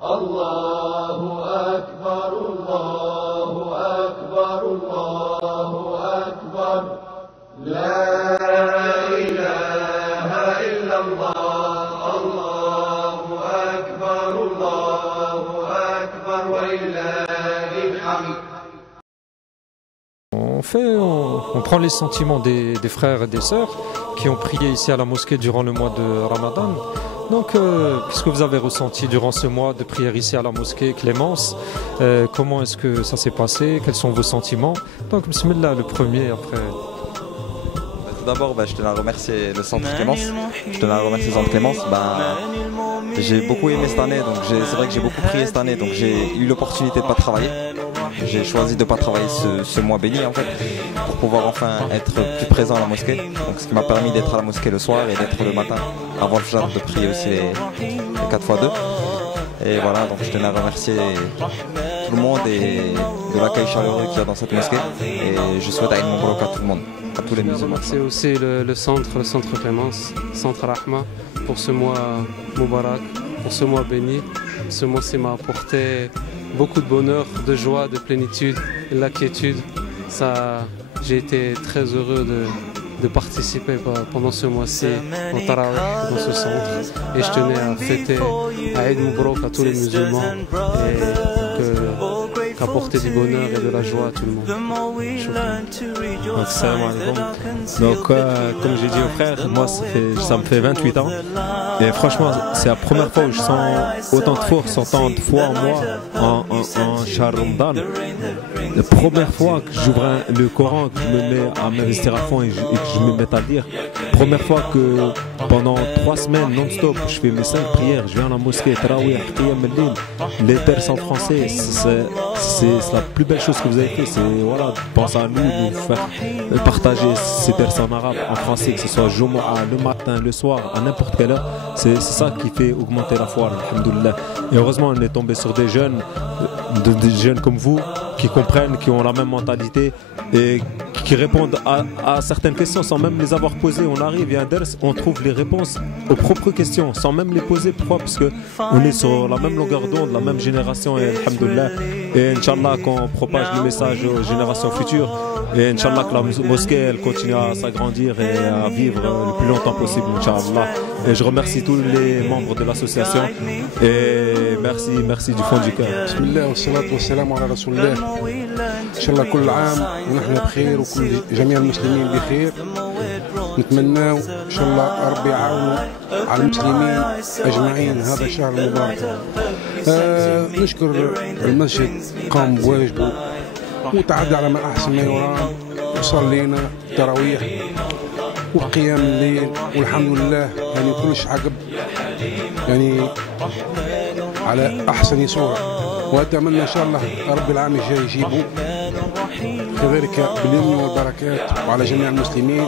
Allahu Akbar, Allahu Akbar, Allahu Akbar. La ilaha illallah, Allahu Akbar, Allahu Akbar, wa lillahil hamd. On prend les sentiments des frères et des sœurs qui ont prié ici à la mosquée durant le mois de Ramadan. Donc, qu'est-ce que vous avez ressenti durant ce mois de prière ici à la mosquée Clémence? Comment est-ce que ça s'est passé? Quels sont vos sentiments? Donc, bismillah, le premier, après. Tout d'abord, je tenais à remercier le centre Clémence. Je tenais à remercier le centre Clémence. J'ai beaucoup aimé cette année, donc c'est vrai que j'ai beaucoup prié cette année, donc j'ai eu l'opportunité de ne pas travailler. J'ai choisi de ne pas travailler ce mois béni en fait, pour pouvoir enfin être plus présent à la mosquée. Donc ce qui m'a permis d'être à la mosquée le soir et d'être le matin avant le fajr, de prier aussi les 4x2. Et voilà, donc je tenais à remercier tout le monde et de l'accueil chaleureux qu'il y a dans cette mosquée. Et je souhaite Aïd Mabrouk à tout le monde, à tous les musulmans. C'est aussi le centre Clémence, centre Rahma, pour ce mois Moubarak, pour ce mois béni. Ce mois-ci m'a apporté beaucoup de bonheur, de joie, de plénitude, de l'inquiétude. J'ai été très heureux de participer pendant ce mois-ci au Tarawih dans ce centre. Et je tenais à fêter Aïd Mabrouk à tous les musulmans et qu'apporter du bonheur et de la joie à tout le monde. Donc, comme j'ai dit au frère, moi ça me fait 28 ans. Et franchement, c'est la première fois où je sens autant de force, autant de foi en moi en Shahr Ramadan. La première fois que j'ouvre le Coran, que je me mets à m'investir à fond et que je me mets à lire. Première fois que pendant 3 semaines non-stop, je fais mes 5 prières, je viens à la mosquée, Tarawih, Qiyam al-Lil, les ders en français, c'est la plus belle chose que vous avez fait, c'est voilà, penser à nous faire partager ces ders en arabe, en français, que ce soit Jumu'ah, le matin, le soir, à n'importe quelle heure, c'est ça qui fait augmenter la foi, alhamdoulilah. Et heureusement, on est tombé sur des jeunes comme vous, qui comprennent, qui ont la même mentalité et qui répondent à certaines questions sans même les avoir posées. On arrive, il y a un ders, on trouve les réponses aux propres questions sans même les poser. Pourquoi? Parce qu'on est sur la même longueur d'onde, la même génération, et alhamdoulilah. Et Inch'Allah, qu'on propage le message aux générations futures. Et Inch'Allah, que la mosquée elle continue à s'agrandir et à vivre le plus longtemps possible, Inch'Allah. Et je remercie tous les membres de l'association. Et merci du fond du cœur. Bismillah wa salatu wa salam ala rasulillah. Inch'Allah, كل عام ونحن بخير وكل جميع المسلمين بخير. نتمنى إن شاء الله ربي يعاون على المسلمين أجمعين هذا الشهر المبارك. نشكر المسجد قام بواجبه وتعدى على ما أحسن ما يرام وصلينا تراويح وقيام الليل والحمد لله يعني كلش عقب يعني على أحسن صورة. وأتمنى إن شاء الله رب العام الجاي يجيبه كذلك باليمن والبركات وعلى جميع المسلمين.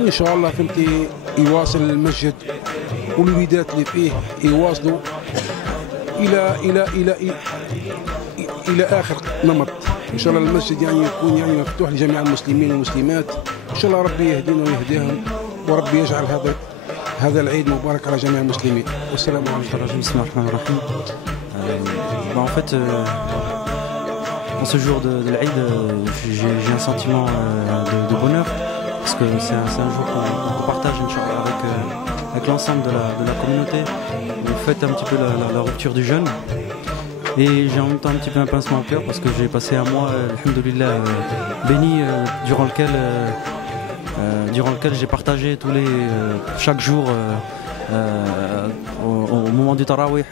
وإن شاء الله فهمتي يواصل المسجد والودات اللي فيه يواصلوا إلى آخر نمط. إن شاء الله المسجد يعني يكون يعني مفتوح لجميع المسلمين والمسلمات. إن شاء الله ربي يهدينا ويهديهم وربي يجعل هذا العيد مبارك على جميع المسلمين. والسلام عليكم. بسم الله الرحمن الرحيم. En fait, en ce jour de l'Aïd, j'ai un sentiment de bonheur parce que c'est un jour qu'on partage avec l'ensemble de la communauté. On fête un petit peu la rupture du jeûne et j'ai en même temps un petit peu un pincement au cœur parce que j'ai passé un mois, alhamdoulilah, béni, durant lequel j'ai partagé chaque jour. Au moment du Tarawih,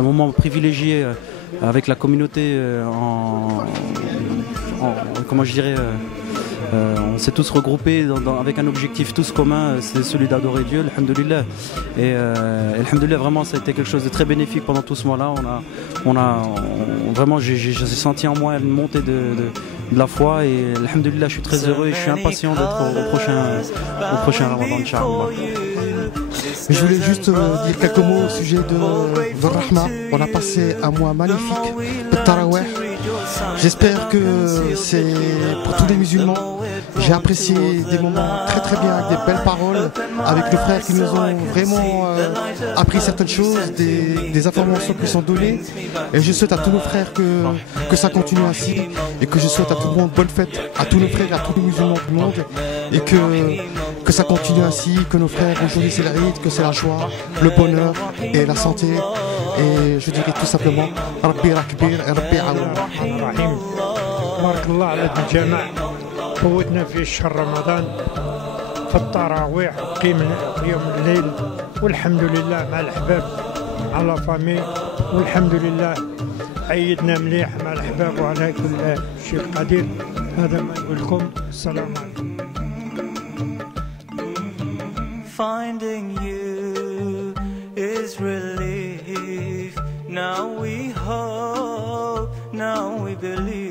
un moment privilégié avec la communauté comment je dirais, on s'est tous regroupés avec un objectif tous commun, c'est celui d'adorer Dieu, alhamdoulilah. Et alhamdoulilah, vraiment ça a été quelque chose de très bénéfique pendant tout ce mois-là. Vraiment j'ai senti en moi une montée de la foi et alhamdoulilah, je suis très heureux et je suis impatient d'être au prochain Ramadan, Inch'Allah. Je voulais juste dire quelques mots au sujet de Rahma. On a passé un mois magnifique de Tarawih. J'espère que c'est pour tous les musulmans J'ai apprécié des moments très très bien, avec des belles paroles, avec nos frères qui nous ont vraiment appris certaines choses, des informations qui sont données. Et je souhaite à tous nos frères que ça continue ainsi, et que je souhaite à tout le monde bonne fête, à tous nos frères et à tous les musulmans du monde, et que ça continue ainsi, que nos frères, aujourd'hui c'est l'Aïd, que c'est la joie, le bonheur et la santé. Et je dirais tout simplement Rabbi Rakbir et Rabbi Aoun. بارك الله على هذا الجماع فوتنا في شهر رمضان في التراويح قيام الليل والحمد لله مع الأحباب مع لا فامي والحمد لله عيدنا مليح مع الأحباب وعلى كل شيء قدير. هذا ما نقول لكم. السلام عليكم. Finding you is relief. Now we hope, now we believe.